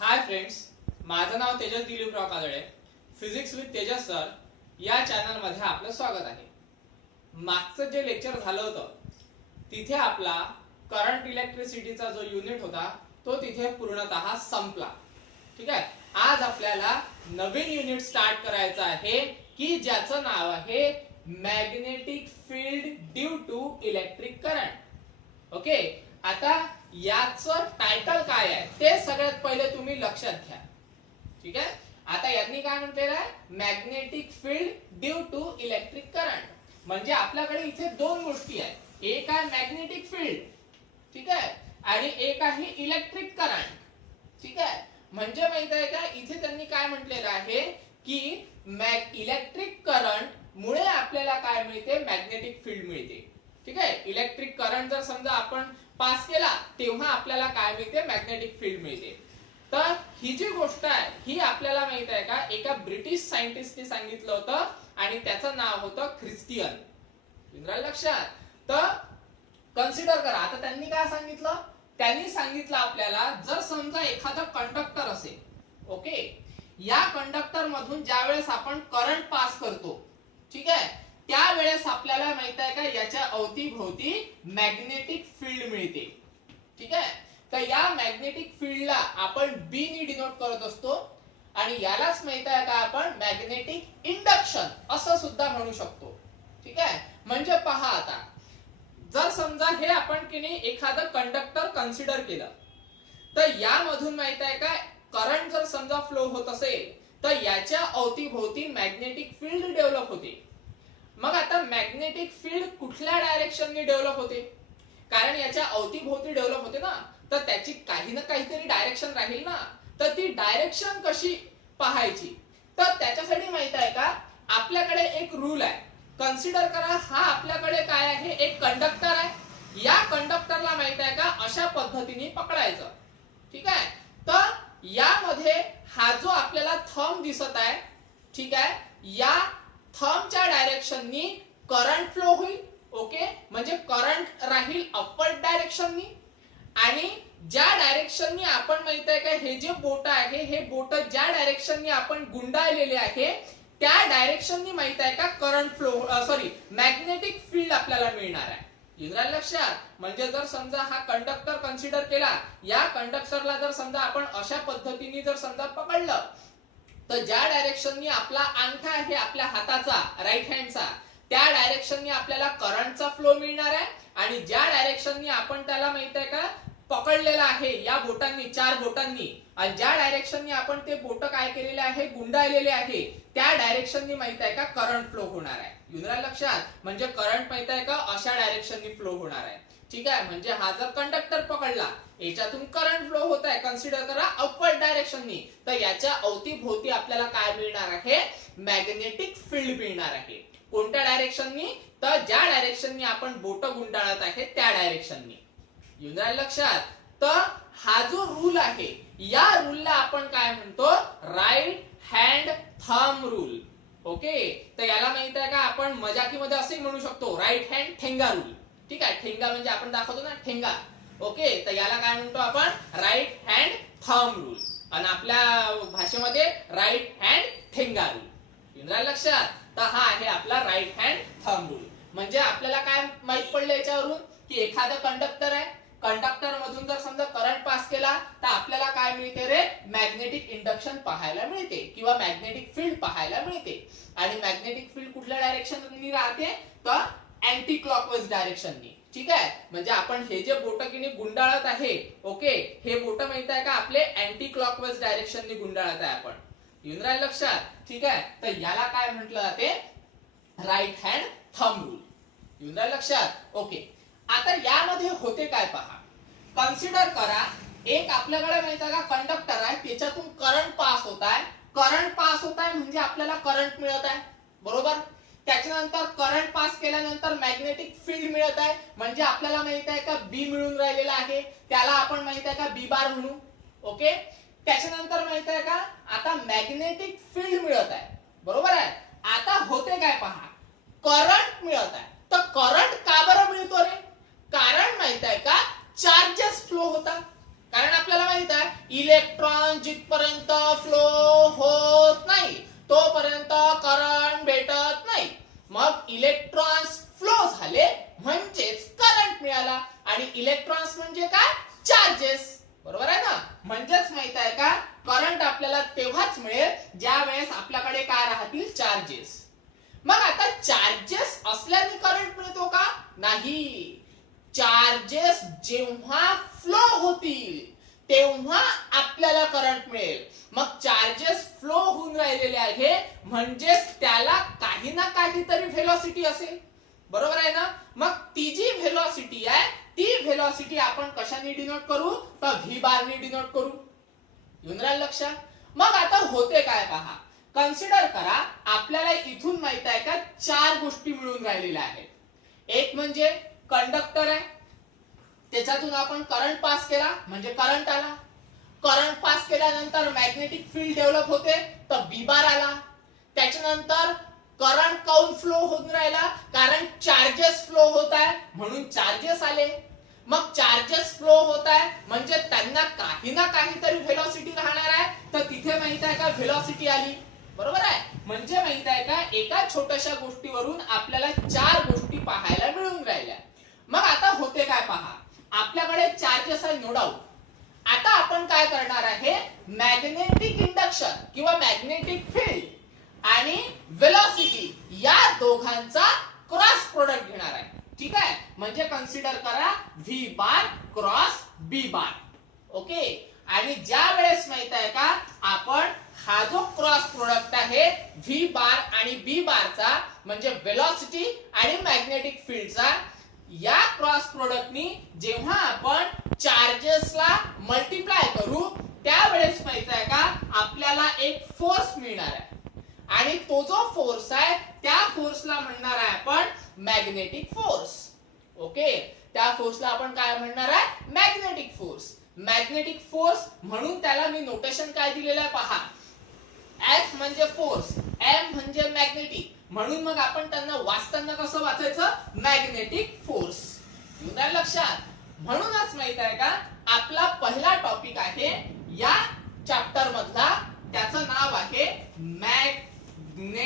हाय friends, माझं नाव Tejas Diliprao Kajale. Physics with Tejas sir या चॅनल मध्ये आपलं स्वागत आहे. मागचं जे लेक्चर झालं होतं तिथे आपला करंट इलेक्ट्रिसिटीचा जो युनिट होता तो तिथे पूर्णतः संपला. ठीक आहे. आज आपल्याला नवीन युनिट स्टार्ट करायचं आहे की ज्याचं नाव आहे magnetic field due to electric current. Okay, आता याचं टायटल काय आहे ते सगळ्यात पहिले तुम्ही लक्षात घ्या. ठीक आहे. आता यांनी काय म्हटलेलं आहे, magnetic field due to electric current. म्हणजे आपल्याकडे इथे दोन गोष्टी आहेत. एक आहे मॅग्नेटिक फील्ड, ठीक आहे, आणि एक आहे इलेक्ट्रिक करंट. ठीक आहे. म्हणजे माहित आहे का, इथे त्यांनी काय म्हटलेलं आहे की इलेक्ट्रिक करंट मुळे आपल्याला काय मिळते, मॅग्नेटिक फील्ड मिळते. ठीक आहे. इलेक्ट्रिक करंट जर समजा आपण पास केला तेव्हा आपल्याला काय मिळते, मॅग्नेटिक फील्ड मिळते. तर ही जी गोष्ट आहे ही आपल्याला माहित आहे का, एका ब्रिटिश सायंटिस्टने सांगितलं होतं आणि त्याचं नाव होतं ख्रिस्टियन. लक्षात. तर कन्सिडर करा, आता त्यांनी काय सांगितलं, त्यांनी सांगितलं आपल्याला जर समजा एखादा कंडक्टर असेल, ओके, या कंडक्टर मधून ज्या वेळेस आपण करंट पास करतो, ठीक आहे, त्यावेळेस आपल्याला माहित आहे का याच्या अवतीभोवती मॅग्नेटिक फील्ड मिळते. ठीक आहे. तर या मॅग्नेटिक फील्डला आपण बी नी डिनोट करत असतो आणि यालाच माहित आहे का आपण मॅग्नेटिक इंडक्शन असं सुद्धा म्हणू शकतो. ठीक आहे. म्हणजे पहा, आता जर समजा हे आपण की नाही एखादं कंडक्टर कन्सिडर केलं तर यामधून माहित आहे का करंट जर समजा फ्लो होत असेल तर याच्या अवतीभोवती मॅग्नेटिक फील्ड डेव्हलप होते. मग आता मॅग्नेटिक फील्ड कुठल्या डायरेक्शनने डेव्हलप होते, कारण याच्या अवतीभोवती डेव्हलप होते ना, तर त्याची काही ना काहीतरी डायरेक्शन राहील ना. तर ती डायरेक्शन कशी पाहायची, तर त्याच्यासाठी माहित आहे का आपल्याकडे एक रूल आहे. कन्सिडर करा, हा आपल्याकडे काय आहे, एक कंडक्टर आहे. या कंडक्टरला माहित आहे का अशा पद्धतीने पकडायचं. ठीक आहे. तर यामध्ये हा जो आपल्याला थंब दिसत आहे, ठीक आहे, या थंबच्या डायरेक्शननी करंट फ्लो होईल. ओके, म्हणजे करंट राहील अपवर्ड डायरेक्शननी. आणि ज्या डायरेक्शननी आपण माहित आहे का हे जे बोट आहे, हे बोट ज्या डायरेक्शननी आपण गुंडाळलेले आहे त्या डायरेक्शननी माहित आहे का करंट फ्लो मॅग्नेटिक फील्ड आपल्याला मिळणार आहे. युजराल लक्षात. म्हणजे जर समजा हा कंडक्टर कन्सिडर केला, या कंडक्टरला जर समजा आपण अशा पद्धतीने जर समजा पकडलं तर ज्या डायरेक्शननी आपला अंगठा आहे आपल्या हाताचा, राईट हँडचा, त्या डायरेक्शननी आपल्याला करंटचा फ्लो मिळणार आहे. आणि ज्या डायरेक्शननी आपण त्याला माहित आहे का पकडलेला आहे या बोटांनी, चार बोटांनी, आणि ज्या डायरेक्शननी आपण ते बोट काय केलेले आहे, गुंडाळलेले आहे, त्या डायरेक्शननी माहित आहे का करंट फ्लो होणार आहे. युनरा लक्षात. म्हणजे करंट माहित आहे का अशा डायरेक्शननी फ्लो होणार आहे. ठीक आहे. म्हणजे हा जर कंडक्टर पकडला, याच्यातून करंट फ्लो होत आहे, कन्सिडर करा अपवर्ड डायरेक्शननी, तर याच्या अवतीभोवती आपल्याला काय मिळणार आहे, मॅग्नेटिक फील्ड मिळणार आहे. कोणत्या डायरेक्शननी, तर ज्या डायरेक्शननी आपण बोट गुंडाळत आहे त्या डायरेक्शननी. युनरा लक्षात. तर हा जो रूल आहे या रूलला आपण काय म्हणतो, right hand thumb rule. Okay, तर याला माहित आहे का आपण मजाकीमध्ये असे म्हणू शकतो, राईट हँड ठेंगा रूल. ठीक आहे. ठेंगा म्हणजे आपण दाखवतो ना ठेंगा. ओके, तर याला काय म्हणतो आपण, राईट हँड थंब रूल, आणि आपल्या भाषेमध्ये राईट हँड ठेंगा रूल. युनरा लक्षात. तर हा आहे आपला राईट हँड थंब रूल. म्हणजे आपल्याला काय माहित पडलं याच्यावरून की एखादा कंडक्टर आहे, कंडक्टर मधून जर समजा करंट पास केला तर आपल्याला काय मिळते रे, मॅग्नेटिक इंडक्शन पाहायला मिळते किंवा मॅग्नेटिक फील्ड पाहायला मिळते. आणि मॅग्नेटिक फील्ड कुठल्या डायरेक्शननी राहते, तर अँटी क्लॉकवाईज डायरेक्शननी. ठीक आहे. म्हणजे आपण हे जे बोट किनी गुंडाळत आहे, ओके, हे बोट माहित आहे का आपले अँटी क्लॉकवाईज डायरेक्शननी गुंडाळत आहे आपण. युनरा लक्षात. ठीक आहे. तर याला काय म्हटलं जाते, राईट हँड थंब रूल. युनरा लक्षात. ओके, आता यामध्ये होते काय पहा. कन्सिडर करा, एक आपल्याकडे माहित आहे का कंडक्टर आहे, त्याच्यातून करंट पास होत आहे. करंट पास होत आहे म्हणजे आपल्याला करंट मिळत आहे, बरोबर. त्याच्यानंतर करंट पास केल्यानंतर मॅग्नेटिक फील्ड मिळत आहे, म्हणजे आपल्याला माहित आहे का बी मिळून राहिलेला आहे, त्याला आपण माहित आहे का बी बार म्हणू. ओके, त्याच्यानंतर माहित आहे का आता मॅग्नेटिक फील्ड मिळत आहे, बरोबर आहे. आता होते काय पहा, करंट मिळत आहे. तर करंट का बरं मिळतो रे, कारण माहित आहे का चार्जेस फ्लो होतात. कारण आपल्याला माहित आहे इलेक्ट्रॉन जिथपर्यंत फ्लो होत नाही तोपर्यंत करंट भेटत नाही. मग इलेक्ट्रॉन्स फ्लो झाले म्हणजेच करंट मिळाला. आणि इलेक्ट्रॉन्स म्हणजे काय? चार्जेस. बरोबर आहे ना? म्हणजेच माहित आहे का, करंट आपल्याला तेव्हाच मिळेल ज्या वेळेस आपल्याकडे काय राहतील? चार्जेस. मग आता चार्जेस असल्याने करंट मिळतो का? नाही. चार्जेस जेव्हा फ्लो होतील तेव्हा आपल्याला करंट मिळेल. मग चार्जेस फ्लो होऊन राहिलेले आहे म्हणजेच त्याला काही ना काहीतरी व्हेलॉसिटी असेल. बरोबर आहे ना? मग ती जी व्हेलॉसिटी आहे ती व्हेलॉसिटी आपण कशाने डिनोट करू? तर व्ही बार ने डिनोट करू. येऊन राहिलं लक्षात? मग आता होते काय पहा. कन्सिडर करा, आपल्याला इथून माहित आहे का 4 गोष्टी मिळून राहिलेल्या आहेत. एक म्हणजे कंडक्टर आहे, त्याच्यातून आपण करंट पास केला म्हणजे करंट आला. करंट पास केल्यानंतर मॅग्नेटिक फील्ड डेव्हलप होते तर बी बार आला. त्याच्यानंतर करंट काऊन फ्लो होऊन राहिला? कारण चार्जेस फ्लो होत आहे म्हणून चार्जेस आले. मग चार्जेस फ्लो होत आहे म्हणजे त्यांना काही ना काहीतरी व्हेलॉसिटी राहणार आहे तर तिथे माहित आहे का व्हेलॉसिटी आली. बरोबर आहे? म्हणजे माहित आहे का एका छोट्याशा गोष्टीवरून आपल्याला 4 गोष्टी पाहायला मिळून राहिल्या. मग आता होते काय पहा. आपल्याकडे चार्जेस आहे नो डाऊट. आता आपण काय करणार आहे? मॅग्नेटिक इंडक्शन किंवा मॅग्नेटिक फील्ड आणि व्हेलॉसिटी या दोघांचा क्रॉस प्रोडक्ट घेणार आहे. ठीक आहे? म्हणजे कन्सिडर करा व्ही बार क्रॉस बी बार. ओके. आणि ज्या वेळेस माहित आहे का आपण हा जो क्रॉस प्रोडक्ट आहे व्ही बार आणि बी बारचा म्हणजे व्हेलॉसिटी आणि मॅग्नेटिक फील्डचा, या क्रॉस प्रोडक्टनी जेव्हा आपण चार्जेसला मल्टिप्लाय करू त्यावेळेस माहित आहे का आपल्याला एक फोर्स मिळणार आहे. आणि तो जो फोर्स आहे त्या फोर्सला म्हणणार आहे आपण मॅग्नेटिक फोर्स. ओके. त्या फोर्सला आपण काय म्हणणार आहे? Magnetic force. मॅग्नेटिक फोर्स म्हणून त्याला मी नोटेशन काय दिलेलं आहे पहा. F म्हणजे फोर्स, M म्हणजे मॅग्नेटिक. म्हणून मग आपण त्यांना वाचताना कसं वाचायचं? Magnetic force. येऊन राहिलं लक्षात? म्हणूनच माहित आहे का आपला पहिला टॉपिक आहे या चॅप्टर मधला, त्याचं नाव आहे मॅग्नेटिक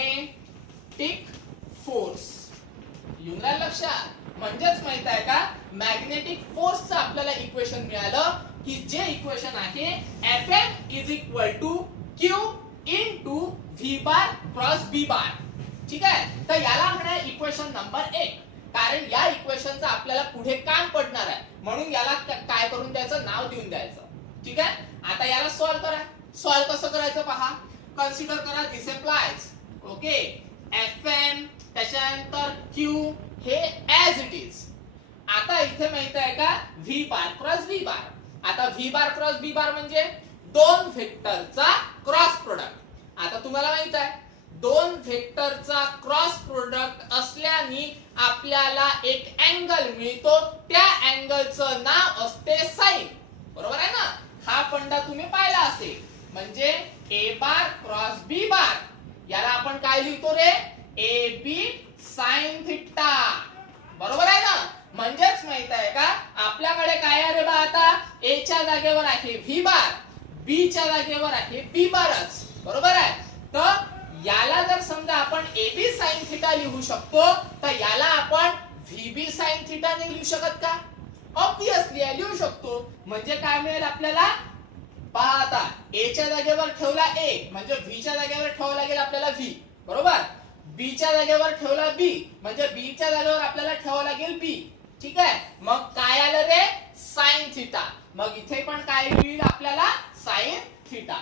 फोर्स. येऊन राहिलं लक्षात? म्हणजेच माहित आहे का मॅग्नेटिक फोर्सचं आपल्याला इक्वेशन मिळालं की जे इक्वेशन आहे Fm is equal to Q into V bar cross B bar. ठीक आहे? तर याला म्हणा इक्वेशन नंबर 1. कारण या इक्वेशनचं आपल्याला पुढे काम पडणार आहे म्हणून याला काय करून द्यायचं? नाव देऊन द्यायचं. ठीक आहे? आता याला सॉल्व करा. सॉल्व कसं करायचं पहा. कन्सिडर करा दिस अप्लाइज. ओके. Fm त्याच्यानंतर Q हे ऍज इट इज. आता इथे माहित आहे का V बार क्रॉस B बार. आता V बार क्रॉस B बार म्हणजे दोन व्हेक्टरचा क्रॉस प्रोडक्ट. आता तुम्हाला माहित आहे दोन व्हेक्टरचा क्रॉस प्रोडक्ट असल्याने आपल्याला एक अँगल मिळतो. त्या अँगलचं नाव असते साइन. बरोबर आहे ना? हा फंडा तुम्ही पाहिला असेल. म्हणजे A बार क्रॉस B बार याला आपण काय लिहितो रे? AB sine theta. बरोबर आहे ना? म्हणजेच माहित आहे का आपल्याकडे काय आहे रे बा आता A च्या जागेवर आहे V बार, B च्या जागेवर आहे B बारच. बरोबर आहे? तर याला जर समजा आपण AB साइन थिटा लिहू शकतो तर याला आपण VB साइन थिटा नाही लिहू शकत का? ऑब्वियसली लिहू शकतो. म्हणजे काय मिळेल आपल्याला पहा. आता A च्या जागेवर ठेवला A म्हणजे V च्या जागेवर ठेवावं लागेल आपल्याला V. बरोबर? B च्या जागेवर ठेवला B म्हणजे B च्या जागेवर आपल्याला ठेवावं लागेल B. ठीक आहे? मग काय आलं रे? Sine theta. मग इथे पण काय येईल आपल्याला? Sine theta.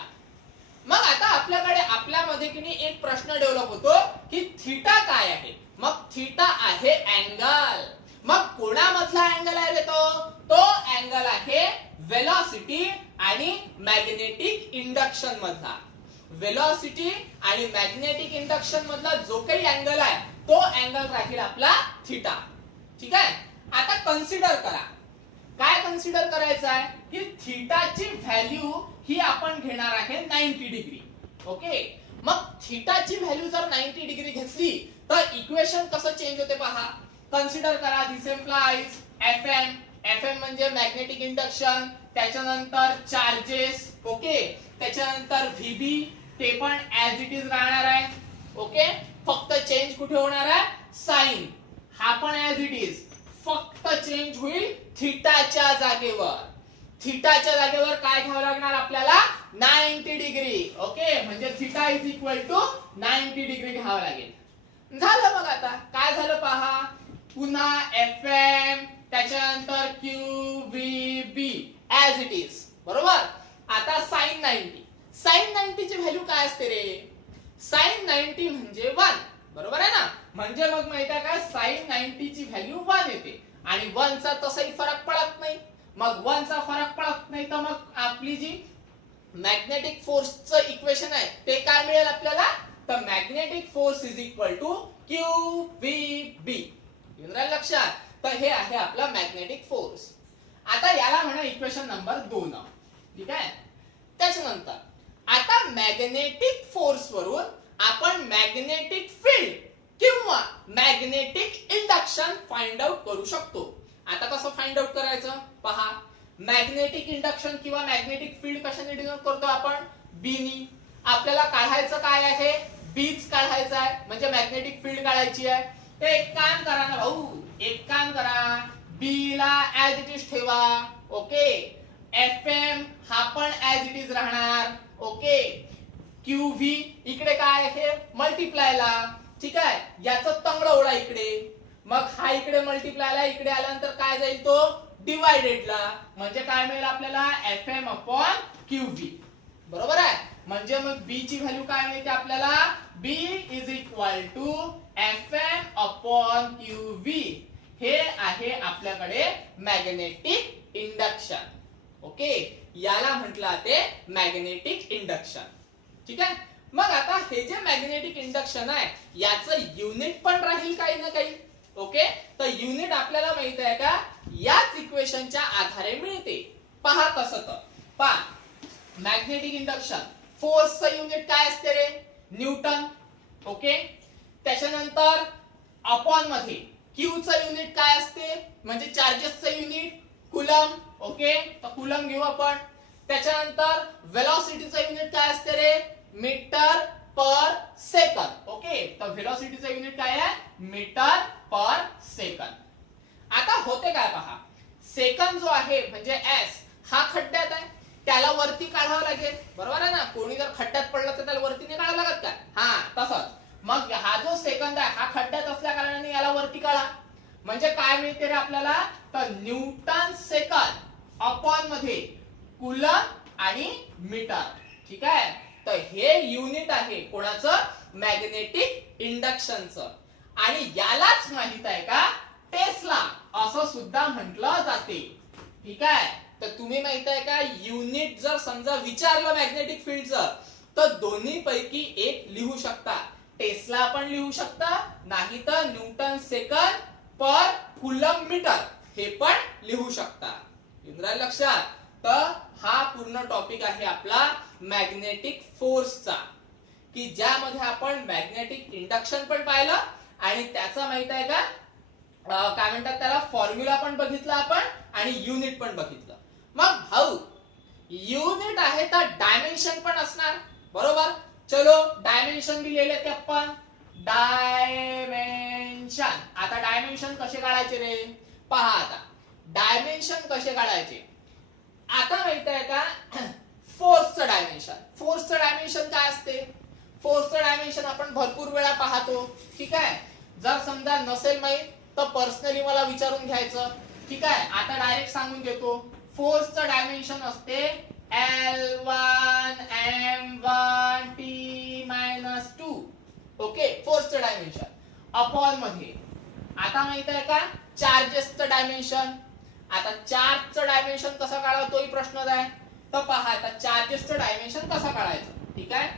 मग आता आपल्याकडे आपल्यामध्ये की नाही एक प्रश्न डेव्हलप होतो की थिटा काय आहे? मग थिटा आहे अँगल. मग कोणामधला अँगल आहे रे तो? तो अँगल आहे व्हेलॉसिटी आणि मॅग्नेटिक इंडक्शन मधला. व्हेलॉसिटी आणि मॅग्नेटिक इंडक्शन मधला जो काही अँगल आहे तो अँगल राहील आपला थिटा. ठीक आहे? आता कन्सिडर करा. काय कन्सिडर करायचं आहे की थिटाची व्हॅल्यू ही आपण घेणार आहे 90 डिग्री. ओके. मग थिटाची व्हॅल्यू जर 90 डिग्री घेतली तर इक्वेशन कसं चेंज होते पहा. कन्सिडर करा दिस इम्प्लाइज Fm FM म्हणजे मॅग्नेटिक इंडक्शन, त्याच्यानंतर चार्जेस, ओके, त्याच्यानंतर VB ते पण ऍज इट इज राहणार आहे, ओके, फक्त चेंज कुठे होणार आहे, साइन, हा पण ऍज इट इज, फक्त चेंज होईल थीटाच्या जागेवर. थीटाच्या जागेवर काय घ्यावं लागणार आपल्याला, 90 डिग्री, ओके, म्हणजे theta is equal to 90 degree घ्यावं लागेल. झालं. मग आता काय झालं पहा, पुन्हा FM, त्याच्यानंतर QVB ऍज इट इज, बरोबर. आता साइन 90, साइन 90 ची व्हॅल्यू काय असते रे, साइन 90 म्हणजे 1, बरोबर आहे ना. म्हणजे मग माहिती आहे का, साइन 90 ची व्हॅल्यू 1 येते आणि 1 चा तसाही फरक पडत नाही. मग 1 चा फरक पडत नाही तर मग आपली जी मॅग्नेटिक फोर्सचं इक्वेशन आहे ते काय मिळेल आपल्याला, तर magnetic force is equal to QVB. येऊन राहिलं लक्षात. तर हे आहे आपला मॅग्नेटिक फोर्स. आता याला म्हणा इक्वेशन नंबर 2, ठीक आहे. त्याच्यानंतर आता मॅग्नेटिक फोर्स वरून आपण मॅग्नेटिक फील्ड किंवा मॅग्नेटिक इंडक्शन फाइंड आउट करू शकतो. आता कसं फाइंड आउट करायचं पहा, मॅग्नेटिक इंडक्शन किंवा मॅग्नेटिक फील्ड कशाने डिनोट करतो आपण, बी नी. आपल्याला काढायचं काय आहे, बीच काढायचं आहे, म्हणजे मॅग्नेटिक फील्ड काढायची आहे. तर एक काम करा ना भाऊ, एक काम करा, बी ला ऍज इट इज ठेवा, ओके, FM हा पण ऍज इट इज राहणार, ओके, QV इकडे काय आहे मल्टिप्लायला, ठीक आहे, याचं तंगड ओढा इकडे, मग हा इकडे मल्टिप्लायला, इकडे आल्यानंतर काय जाईल तो डिवायडेडला, म्हणजे काय मिळेल आपल्याला FM अपॉन QV, बरोबर आहे. म्हणजे मग B ची व्हॅल्यू काय मिळते आपल्याला, B is equal to FM upon QV. हे आहे आपल्याकडे मॅग्नेटिक इंडक्शन, ओके, याला म्हटलं जाते मॅग्नेटिक इंडक्शन, ठीक आहे. मग आता हे जे मॅग्नेटिक इंडक्शन आहे याचं युनिट पण राहील काही ना काही, ओके. तर युनिट आपल्याला माहित आहे का, याच इक्वेशनच्या आधारे मिळते. पहा कसं, तर पहा, मॅग्नेटिक इंडक्शन फोर्सचं युनिट काय असते रे, न्यूटन, ओके. त्याच्यानंतर अपॉन मध्ये Q चं युनिट काय असते, म्हणजे चार्जेसचं युनिट कुलम, ओके, तर कुलम घेऊ आपण. त्याच्यानंतर वेलोसिटीचं युनिट काय असते रे, मीटर पर सेकंद, ओके, तर वेलोसिटीचं युनिट काय आहे, मीटर पर सेकंद. आता होते काय पहा, सेकंद जो आहे म्हणजे S हा खड्ड्यात आहे, त्याला वरती काढावं लागेल, बरोबर आहे ना. कोणी जर खड्ड्यात पडलं तर त्याला वरती नाही काढावं लागत का, हा तसंच. मग हा जो सेकंद आहे हा खड्ड्यात असल्या कारणाने याला वरती काढा, म्हणजे काय मिळते रे आपल्याला, तर न्यूटन सेकंद अपॉन मध्ये कुलम आणि मीटर, ठीक आहे. तर हे युनिट आहे कोणाचं, मॅग्नेटिक इंडक्शनचं. आणि यालाच माहित आहे का, टेस्ला असं सुद्धा म्हटलं जाते, ठीक आहे. तर तुम्ही माहित आहे का, युनिट जर समजा विचारलं मॅग्नेटिक फील्डचं तर दोन्ही पैकी एक लिहू शकता, टेस्ला पण लिहू शकता, नाही तर newton second per coulomb metre हे पण लिहू शकता. इंद्रा लक्षात. तर हा पूर्ण टॉपिक आहे आपला मॅग्नेटिक फोर्सचा, की ज्यामध्ये आपण मॅग्नेटिक इंडक्शन पण पाहिलं आणि त्याचा माहित आहे का, काय म्हणतात त्याला, फॉर्म्युला पण बघितला आपण आणि युनिट पण बघितलं. मग भाऊ युनिट आहे तर डायमेन्शन पण असणार, बरोबर. चलो डायमेन्शन भी लिहिले ते आपण, डायमेन्शन. आता डायमेन्शन कसे काढायचे रे, पहा आता डायमेन्शन कसे काढायचे. आता माहित आहे का, फोर्सचं डायमेन्शन, फोर्सचं डायमेन्शन काय असते, फोर्सचं डायमेन्शन आपण भरपूर वेळा पाहतो, ठीक आहे. जर समजा नसेल माहित तर पर्सनली मला विचारून घ्यायचं, ठीक आहे. आता डायरेक्ट सांगून देतो, फोर्सचं डायमेन्शन असते L1 M1 T-2, okay, फोर्सचं dimension upon मध्ये. आता माहित आहे का, चार्जेसचं डायमेन्शन. आता चार्जचं डायमेन्शन कसं काढावं तोही प्रश्नच आहे. तर पहा आता चार्जेसचं डायमेन्शन कसं काढायचं, ठीक आहे.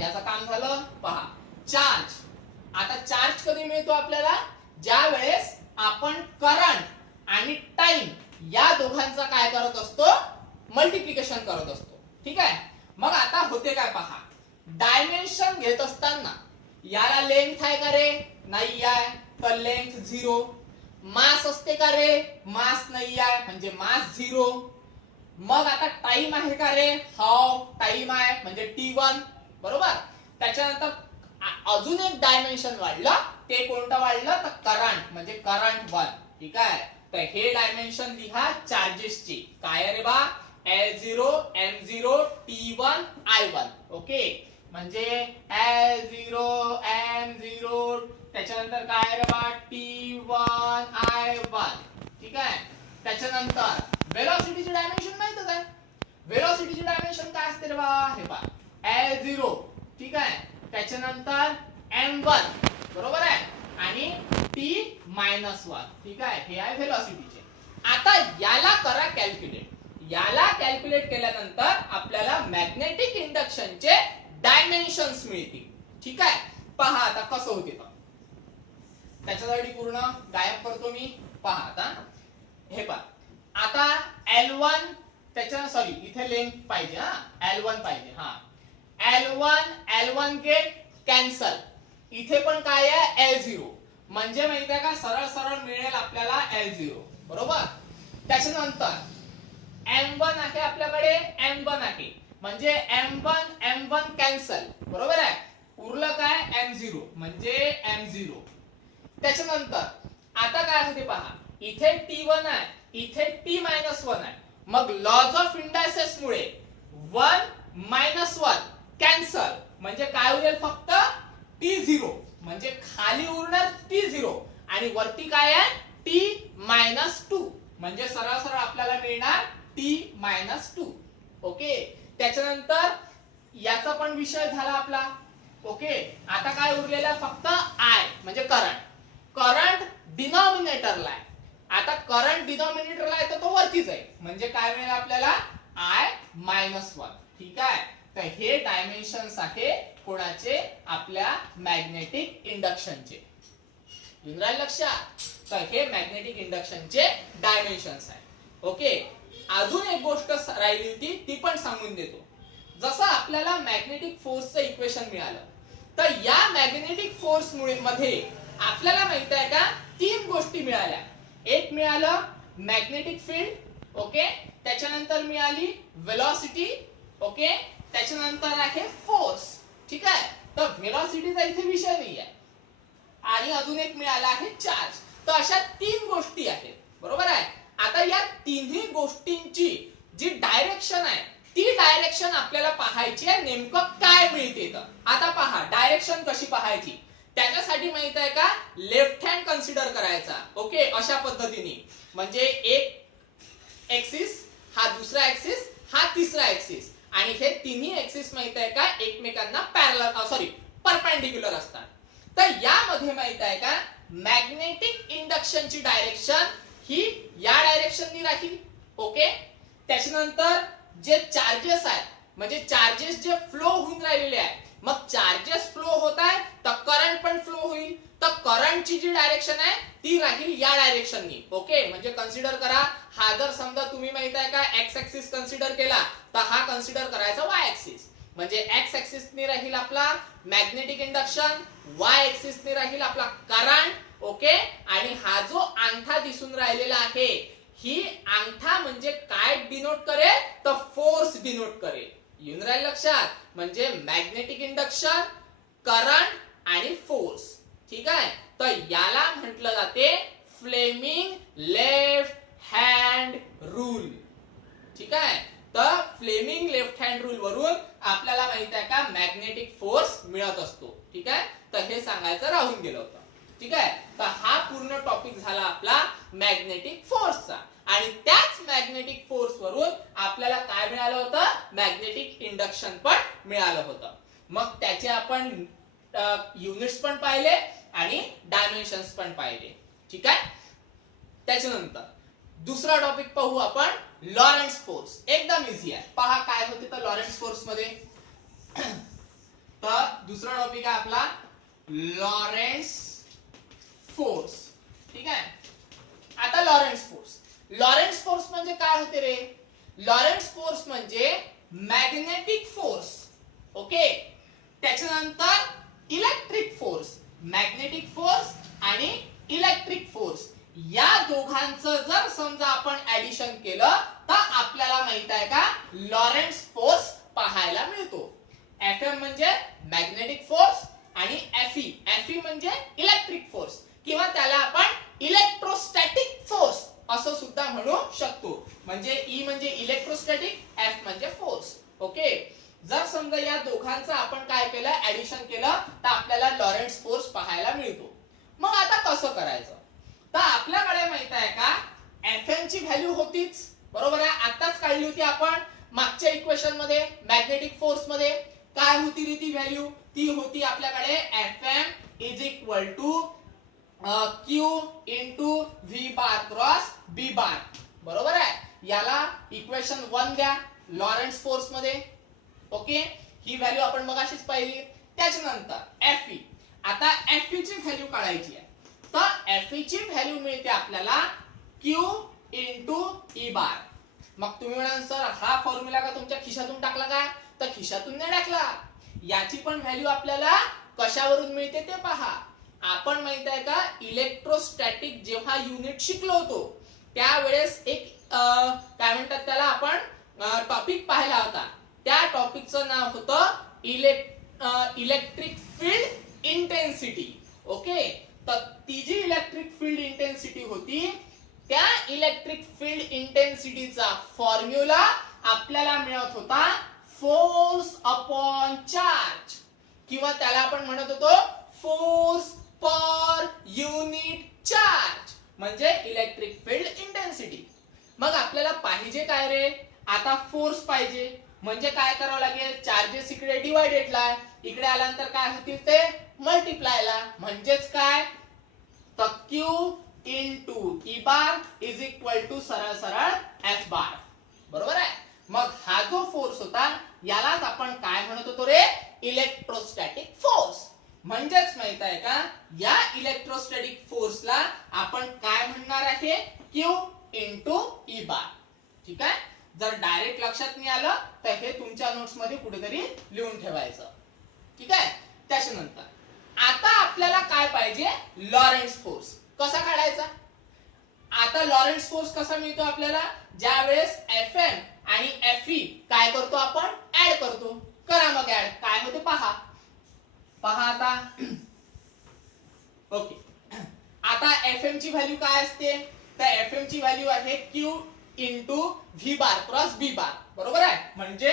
याचं काम झालं. पहा चार्ज, आता चार्ज कधी मिळतो आपल्याला, ज्या वेळेस आपण करंट आणि टाइम या दोघांचा काय करत असतो, मल्टिप्लिकेशन करत असतो, ठीक आहे. मग आता होते काय पहा, डायमेन्शन घेत असताना याला लेंथ आहे का रे, नाही आहे, तर लेंथ 0. मास असते का रे? मास नाही आहे म्हणजे मास 0. मग आता टाइम आहे का रे? हाव टाइम आहे म्हणजे T1 बरोबर. त्याच्यानंतर अजून एक डायमेन्शन वाढलं, ते कोणतं वाढलं तर करंट म्हणजे करंट 1. ठीक आहे. तर हे डायमेन्शन लिहा चार्जेसची. काय रे बा? L0 M0 T1 I1. Okay म्हणजे L0 M0 त्याच्यानंतर काय रे बा? T1 I1. ठीक आहे. त्याच्यानंतर वेलोसिटीची डायमेन्शन माहितच आहे. वेलोसिटीची डायमेन्शन काय असते रे बा? हे पहा L0. ठीक आहे. त्याच्यानंतर M1 बरोबर आहे आणि T-1. ठीक आहे. हे आहे वेलोसिटीचे. आता याला करा कॅल्क्युलेट. याला कॅल्क्युलेट केल्यानंतर आपल्याला मॅग्नेटिक इंडक्शनचे डायमेन्शन्स मिळतील. ठीक आहे. पहा आता कसं होते तर. त्याच्यासाठी पूर्ण गायब करतो मी. पहा आता हे पहा. आता L1 त्याच्या सॉरी इथे लेंथ पाहिजे हा. L1 पाहिजे हा. L1 get cancel. इथे पण काय आहे L0 म्हणजे माहिती आहे का सरळ सरळ मिळेल आपल्याला L0 बरोबर. त्याच्यानंतर M1 आहे आपल्याकडे M1 आहे म्हणजे M1 कॅन्सल बरोबर आहे. उरलं काय M0 म्हणजे M0. त्याच्यानंतर आता काय होते पहा. इथे T1 आहे इथे T-1 आहे. मग लॉज ऑफ इंडायसेस मुळे 1 -1 कॅन्सल म्हणजे काय होईल फक्त T0 म्हणजे खाली उरणार T0 आणि वरती काय आहे T-2 म्हणजे सरळ सरळ आपल्याला मिळणार T-2. ओके. त्याच्यानंतर याचा पण विषय झाला आपला. ओके. आता काय उरलेला फक्त I म्हणजे करंट. करंट डिनॉमिनेटरला आहे. आता करंट डिनॉमिनेटरला आहे तर तो वरतीच आहे म्हणजे काय मिळेल आपल्याला I-1. ठीक आहे. तर हे डायमेन्शन्स आहे कोणाचे? आपल्या मॅग्नेटिक इंडक्शनचे. येऊन राहिले लक्षात. तर हे मॅग्नेटिक इंडक्शनचे डायमेन्शन्स आहे. ओके. अजून एक गोष्ट राहिली होती ती पण सांगून देतो. जसं आपल्याला मॅग्नेटिक फोर्सचं इक्वेशन मिळालं तर या मॅग्नेटिक फोर्स मध्ये आपल्याला माहित आहे का 3 गोष्टी मिळाल्या. एक मिळालं मॅग्नेटिक फील्ड. ओके. त्याच्यानंतर मिळाली वेलोसिटी. ओके. त्याच्यानंतर आहे फोर्स. ठीक आहे. तर वेलोसिटीचा इथे विषय नाही आहे आणि अजून एक मिळाला आहे चार्ज. तर अशा 3 गोष्टी आहेत बरोबर आहे. आता या तिन्ही गोष्टींची जी डायरेक्शन आहे ती डायरेक्शन आपल्याला पाहायची आहे नेमकं काय मिळते तर. आता पहा डायरेक्शन कशी पाहायची. त्याच्यासाठी माहित आहे का लेफ्ट हँड कन्सिडर करायचा. ओके. अशा पद्धतीने म्हणजे एक ऍक्सिस हा दुसरा ऍक्सिस हा तिसरा ऍक्सिस आणि हे तिन्ही ऍक्सिस माहित आहे का एकमेकांना पॅरलल परपेंडिक्युलर असतात. तर यामध्ये माहित आहे का मॅग्नेटिक इंडक्शनची डायरेक्शन ही या डायरेक्शननी राहील. ओके. त्याच्यानंतर जे चार्जेस आहेत म्हणजे चार्जेस जे फ्लो होऊन राहिलेले आहेत मग चार्जेस फ्लो होत आहे तर करंट पण फ्लो होईल. तर करंटची जी डायरेक्शन आहे ती राहील या डायरेक्शननी. ओके. म्हणजे कन्सिडर करा हा जर समजा तुम्ही माहित आहे का एक्स ऍक्सिस कन्सिडर केला तर हा कन्सिडर करायचा वाय ऍक्सिस म्हणजे एक्स ऍक्सिस ने राहील आपला मॅग्नेटिक इंडक्शन, वाय ऍक्सिस ने राहील आपला करंट. ओके. आणि हा जो अंगठा दिसून राहिलेला आहे ही अंगठा म्हणजे काय डिनोट करेल तर फोर्स डिनोट करेल. येऊन राहील लक्षात. म्हणजे मॅग्नेटिक इंडक्शन, करंट आणि फोर्स. ठीक आहे. तर याला म्हटलं जाते फ्लेमिंग लेफ्ट हँड रूल. ठीक आहे. तर फ्लेमिंग लेफ्ट हँड रूल वरून आपल्याला माहित आहे का मॅग्नेटिक फोर्स मिळत असतो. ठीक आहे. तर हे सांगायचं राहून गेलं होतं. ठीक आहे. तर हा पूर्ण टॉपिक झाला आपला मॅग्नेटिक फोर्सचा आणि त्याच मॅग्नेटिक फोर्स वरून आपल्याला काय मिळालं होतं मॅग्नेटिक इंडक्शन पण मिळालं होतं. मग त्याचे आपण युनिट्स पण पाहिले आणि डायमेन्शन्स पण पाहिले. ठीक आहे. त्याच्यानंतर दुसरा टॉपिक पाहू आपण लॉरेंट्झ फोर्स. एकदम इझी आहे. पहा काय होते तर लॉरेंट्झ फोर्स मध्ये. तर दुसरा टॉपिक आहे आपला लॉरेंट्झ फोर्स. ठीक आहे. आता लॉरेंट्झ फोर्स. लॉरेंट्झ फोर्स म्हणजे काय होते रे? लॉरेंट्झ फोर्स म्हणजे मॅग्नेटिक फोर्स. ओके. त्याच्यानंतर इलेक्ट्रिक फोर्स. मॅग्नेटिक फोर्स आणि इलेक्ट्रिक फोर्स या दोघांचं जर समजा आपण ऍडिशन केलं तर आपल्याला माहित आहे का लॉरेन्ट्झ फोर्स पाहायला मिळतो. Fm म्हणजे मॅग्नेटिक फोर्स आणि Fe म्हणजे इलेक्ट्रिक फोर्स किंवा त्याला आपण इलेक्ट्रोस्टॅटिक फोर्स असं सुद्धा म्हणू शकतो. म्हणजे E म्हणजे इलेक्ट्रोस्टॅटिक, F म्हणजे फोर्स. ओके, जर समजा या दोघांचं आपण काय केलं ऍडिशन केलं तर आपल्याला लॉरेन्ट्झ फोर्स पाहायला मिळतो. मग आता कसं करायचं तर आपल्याकडे माहित आहे का Fm ची व्हॅल्यू होतीच, बरोबर आहे, आताच काढली होती आपण मागच्या इक्वेशन मध्ये. मॅग्नेटिक फोर्स मध्ये काय होती रे ती व्हॅल्यू, ती होती आपल्याकडे Fm is equal to Q into V bar cross B bar, बरोबर आहे. याला इक्वेशन 1 द्या लॉरेन्ट्झ फोर्स मध्ये. ओके, ही व्हॅल्यू आपण मगाशीच पाहिली. त्याच्यानंतर Fe, आता Fe ची व्हॅल्यू काढायची आहे तर Fe ची व्हॅल्यू मिळते आपल्याला Q इंटू E बार. मग तुम्ही म्हणाल सर हा फॉर्म्युला का तुमच्या खिशातून टाकला का, तर खिशातून नाही टाकला. याची पण व्हॅल्यू आपल्याला कशावरून मिळते ते पहा. आपण माहित आहे का इलेक्ट्रोस्टॅटिक जेव्हा युनिट शिकलो होतो त्यावेळेस एक काय म्हणतात त्याला आपण टॉपिक पाहिला होता. त्या टॉपिकचं नाव होतं इलेक्ट्रिक फील्ड इंटेन्सिटी. ओके, तर ती जी इलेक्ट्रिक फील्ड इंटेन्सिटी होती त्या इलेक्ट्रिक फील्ड इंटेन्सिटीचा फॉर्म्युला आपल्याला मिळत होता फोर्स अपॉन चार्ज किंवा त्याला आपण म्हणत होतो फोर्स पर युनिट चार्ज म्हणजे इलेक्ट्रिक फील्ड इंटेन्सिटी. मग आपल्याला पाहिजे काय रे, आता फोर्स पाहिजे म्हणजे काय करावं लागेल, चार्जेस इकडे डिवायडेडला, इकडे आल्यानंतर काय होतील ते मल्टिप्लायला, म्हणजेच काय तर Q into E bar is equal to सरळ सरळ F बार, बरोबर आहे. मग हा जो फोर्स होता यालाच आपण काय म्हणत होतो रे, इलेक्ट्रोस्टॅटिक फोर्स. म्हणजेच माहित आहे का या इलेक्ट्रोस्टॅटिक फोर्सला आपण काय म्हणणार आहे, Q इंटू E बार. ठीक आहे, जर डायरेक्ट लक्षात नाही आलं तर हे तुमच्या नोट्स मध्ये कुठेतरी लिहून ठेवायचं. ठीक आहे, त्याच्यानंतर आता आपल्याला काय पाहिजे, लॉरेन्ट्झ फोर्स कसा काढायचा. आता लॉरेन्ट्झ फोर्स कसा मिळतो आपल्याला, ज्या वेळेस Fm आणि Fe काय करतो आपण ऍड करतो. करा मग ऍड, काय होते पहा आता. ओके, आता Fm ची व्हॅल्यू काय असते, तर Fm ची व्हॅल्यू आहे Q into V bar cross B bar, बरोबर आहे. म्हणजे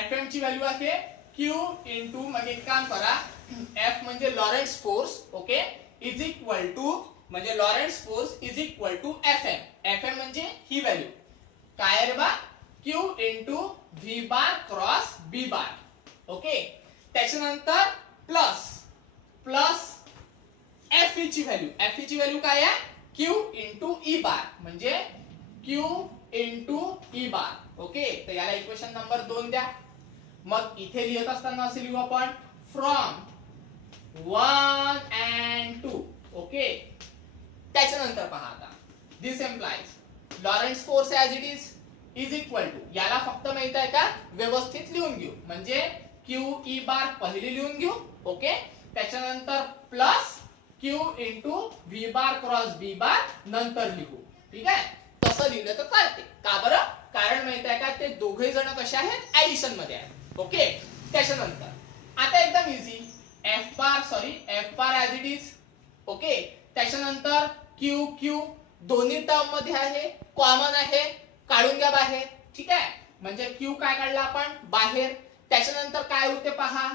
Fm ची व्हॅल्यू आहे Q इंटू, मग एक काम करा F म्हणजे Lorentz force, okay, is equal to म्हणजे Lorentz force is equal to Fm म्हणजे ही व्हॅल्यू काय रे बा Q into V bar cross B bar. Okay, त्याच्यानंतर प्लस Fe ची व्हॅल्यू काय आहे Q इंटू E बार म्हणजे Q into E bar. Okay, तर याला इक्वेशन नंबर 2 द्या. मग इथे लिहित असताना असे लिहू आपण फ्रॉम 1 and 2. ओके, त्याच्यानंतर पहा आता this implies Lorentz force as it is equal to, याला फक्त माहित आहे का व्यवस्थित लिहून घेऊ म्हणजे Q E बार पहिली लिहून घेऊ. ओके, त्याच्यानंतर plus Q into V bar cross B बार नंतर लिहू. ठीक आहे, तसं लिहिलं तर चालते. का बरं, कारण माहित आहे का ते दोघे जण कसे आहेत ऍडिशन मध्ये आहेत. ओके, त्याच्यानंतर आता एकदम easy F bar as it is. Okay, त्याच्यानंतर Q दोन्ही टर्म मध्ये आहे, कॉमन आहे, काढून घ्या बाहेर. ठीक आहे, म्हणजे Q काय काढला आपण बाहेर. त्याच्यानंतर काय होते पहा,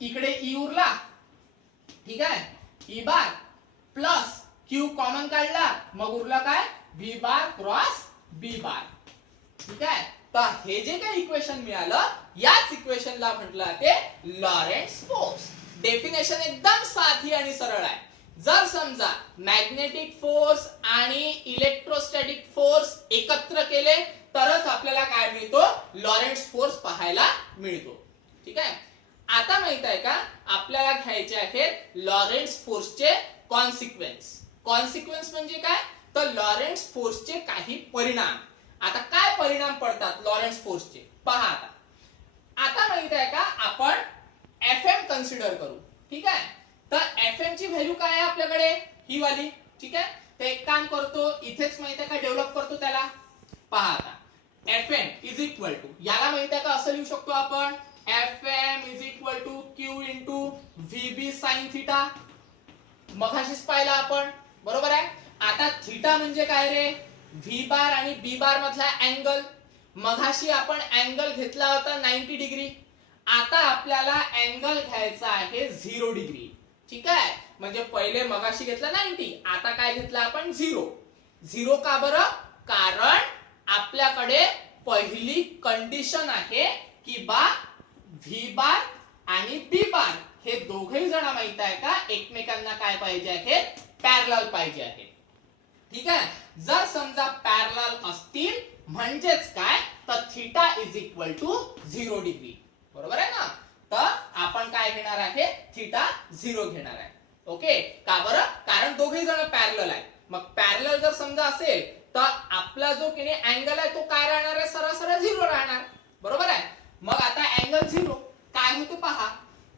इकडे E उरला. ठीक आहे, E बार प्लस Q कॉमन काढला, मग उरला काय V bar cross B bar. ठीक आहे, तर हे जे काही इक्वेशन मिळालं याच इक्वेशनला म्हटलं ते लॉरेन्ट्झ फोर्स. डेफिनेशन एकदम साधी आणि सरळ आहे. जर समजा मॅग्नेटिक फोर्स आणि इलेक्ट्रोस्टॅटिक फोर्स एकत्र केले तरच आपल्याला काय मिळतो, लॉरेन्ट्झ फोर्स पाहायला मिळतो. ठीक आहे, आता माहित आहे का आपल्याला घ्यायचे आहेत लॉरेन्ट्झ फोर्सचे कॉन्सिक्वेन्स म्हणजे काय, तर लॉरेन्ट्झ फोर्सचे काही परिणाम. आता काय परिणाम पडतात लॉरेन्ट्झ फोर्सचे पहा. आता माहित आहे का आपण Fm कन्सिडर करू. ठीक आहे, तर Fm ची व्हॅल्यू काय आहे आपल्याकडे ही वाली. ठीक आहे, तर एक काम करतो, इथेच माहिती आहे का डेव्हलप करतो त्याला. पहा आता Fm इज इक्वल टू, याला माहिती आहे का असं लिहू शकतो आपण, Fm is equal to Q into VB sine theta. मगाशीच पाहिला आपण, बरोबर आहे. आता थिटा म्हणजे काय रे, व्ही बार आणि बी बार मधला अँगल. मगाशी आपण अँगल घेतला होता 90 डिग्री. आता आपल्याला अँगल घ्यायचा आहे 0 डिग्री. ठीक आहे, म्हणजे पहिले मगाशी घेतला 90, आता काय घेतला आपण 0. 0 का बरं, कारण आपल्याकडे पहिली कंडिशन आहे की बा व्ही बार आणि बी बार हे दोघेही जण माहित आहे का एकमेकांना काय पाहिजे आहे, पॅरलल पाहिजे आहे. ठीक आहे, जर समजा पॅरलल असतील म्हणजेच काय, तर theta is equal to 0 degree. बरोबर आहे ना. तर आपण काय घेणार आहे, थिटा 0 घेणार आहे. ओके, का बरं, कारण दोघेही जण पॅरलल आहे. मग पॅरलल जर समजा असेल तर आपला जो की अँगल आहे तो काय राहणार आहे, सरळ 0 राहणार. बरोबर आहे. मग आता अँगल 0 काय होते पहा,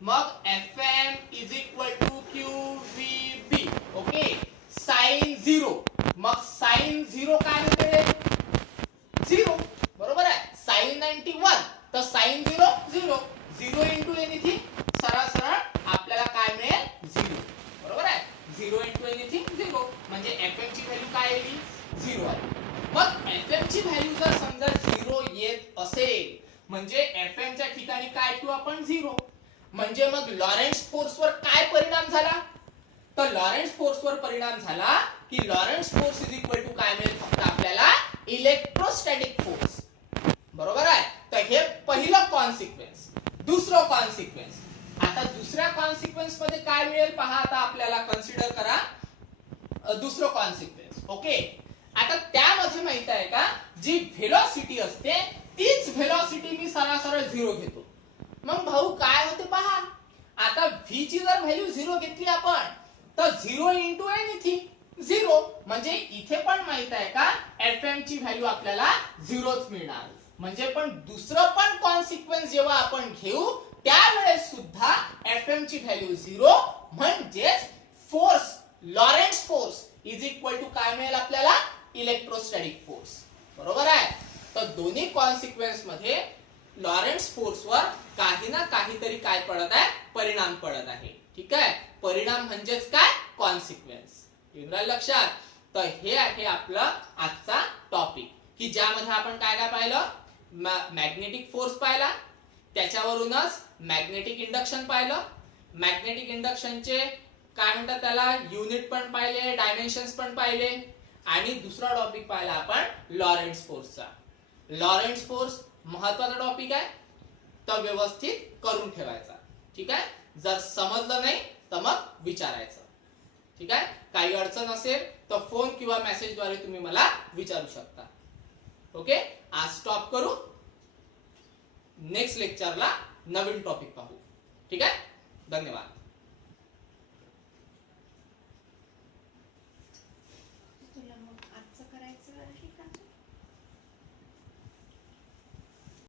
मग Fm is equal to QVB. Okay, sine 0, मग साइन 0 काय होते 0. बरोबर आहे. साइन 91 तर साइन 0 0. 0 इंटू एनिथिंग, सरळ आपल्याला काय मिळेल 0. बरोबर आहे. 0 इंटू एनिथिंग 0, म्हणजे Fm ची व्हॅल्यू काय आली 0 आहे. मग Fm ची व्हॅल्यू जर समजा 0 येत असेल म्हणजे Fm च्या ठिकाणी काय ठेवू आपण 0. म्हणजे मग लॉरेन्ट्झ फोर्स वर काय परिणाम झाला, तर लॉरेन्ट्झ फोर्स वर परिणाम झाला की लॉरेन्ट्झ फोर्स इज इक्वल टू काय मिळेल फक्त आपल्याला, इलेक्ट्रोस्टॅटिक फोर्स. बरोबर आहे. तर हे पहिलं कॉन्सिक्वेन्स. दुसरं कॉन्सिक्वेन्स, आता दुसऱ्या कॉन्सिक्वेन्स मध्ये काय मिळेल पहा, आता आपल्याला कन्सिडर करा दुसरं कॉन्सिक्वेन्स. ओके, आता त्यामध्ये माहित आहे का, जी व्हेलॉसिटी असते तीच व्हेलॉसिटी मी सरळ 0 घेतो. मग भाऊ काय होते पहा, आता v ची जर व्हॅल्यू 0 घेतली आपण तर 0 इंटू एनिथिंग 0, म्हणजे इथे पण माहित आहे का Fm ची व्हॅल्यू आपल्याला 0च मिळणार. म्हणजे पण दुसरं पण कॉन्सिक्वेन्स जेव्हा आपण घेऊ त्यावेळेस सुद्धा Fm ची व्हॅल्यू 0, म्हणजेच force, Lorentz force is equal to काय मिळेल आपल्याला, इलेक्ट्रोस्टॅटिक फोर्स. बरोबर आहे. तर दोन्ही कॉन्सिक्वेन्स मध्ये लॉरेन्ट्झ फोर्स वर काही ना काहीतरी काय पडत आहे, परिणाम पडत आहे. ठीक आहे, परिणाम म्हणजेच काय, कॉन्सिक्वेन्स. येऊन लक्षात. तर हे आहे आपलं आजचा टॉपिक, की ज्यामध्ये आपण काय काय पाहिलं, मॅग्नेटिक फोर्स पाहिला, त्याच्यावरूनच मॅग्नेटिक इंडक्शन पाहिलं. मॅग्नेटिक इंडक्शनचे काय म्हणतात त्याला, युनिट पण पाहिले, डायमेन्शन्स पण पाहिले, आणि दुसरा टॉपिक पाहिला आपण लॉरेन्ट्झ फोर्सचा. लॉरेन्ट्झ फोर्स महत्वाचा टॉपिक आहे, तर व्यवस्थित करून ठेवायचा. ठीक आहे, जर समजलं नाही तर मग विचारायचं. ठीक आहे, काही अडचण असेल तर फोन किंवा मेसेज द्वारे तुम्ही मला विचारू शकता. ओके, आज स्टॉप करू, नेक्स्ट लेक्चरला नवीन टॉपिक पाहू. ठीक आहे, धन्यवाद.